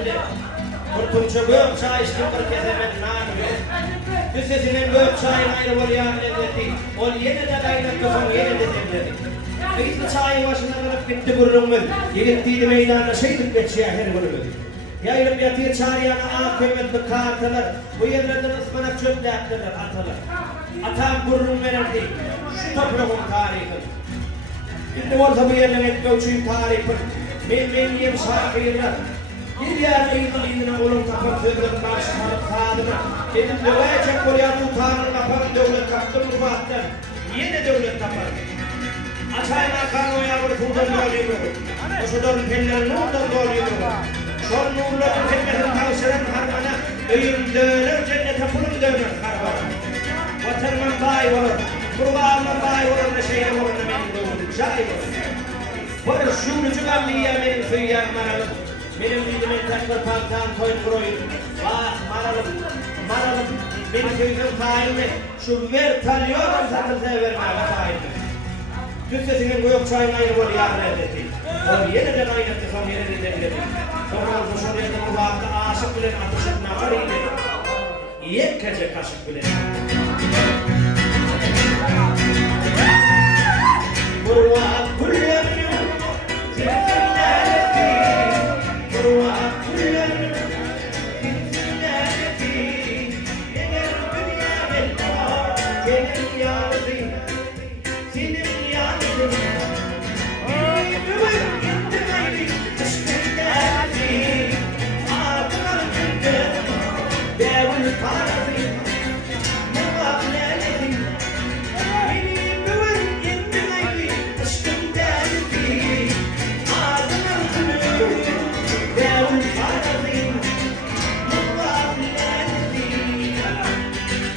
bile. Kurtumça gök çay içtim bir kezemen nane yok. Düsesinin gök çayın ayrı var ya lezzeti. Ol yine de kaynak kafam yine de demledi. Gitli çayın başından alıp gitti gururumuz. Yigittiği meydana şeydik geçiyor her gururumuz. Yayılıp yatıyor çağrıyana ağ kıymetli kağıtlar. Bu yerlerden ıspanak çöple attılar atalar. Atam gururum verirdi. Şu toprağın tarihi. Şimdi orta bu yerden etme uçuyum tarihi. Ben yiyem şarkıyla. Bir yer eğitimine olum kapın sözüm karşı kalıp sağdına. Dedim dövecek buraya tutanın kapanın devlet kaptım bu bahttan. Niye de devlet kapar? Açayın akan o yavru kuldan doluyor. Koşudan penlerin nurdan doluyor. Son nurların cennetin tavsiyen harmana. Öyüm döner cennete pulum döner harmana. Vatanman bayi olur. Kurbağaman bayi olur da şeyim olur da benim doğum. Şahit olur. Barış şurucu gamliye benim süyyem maralım. Benim bildiğim takır pantan koyun kuroyun. Ah maralım. Benim köyüm failmi. Şu ver tanıyorum sakıntıya vermeye failmi. Düssesinin gök çayın ayrı bol yarın edetti. O yeniden aynattı son yeniden edetti. Sonra oldu şuraya da bu vakti aşık bilen atışık navar ile. Yekkece kaşık bilen. Kurban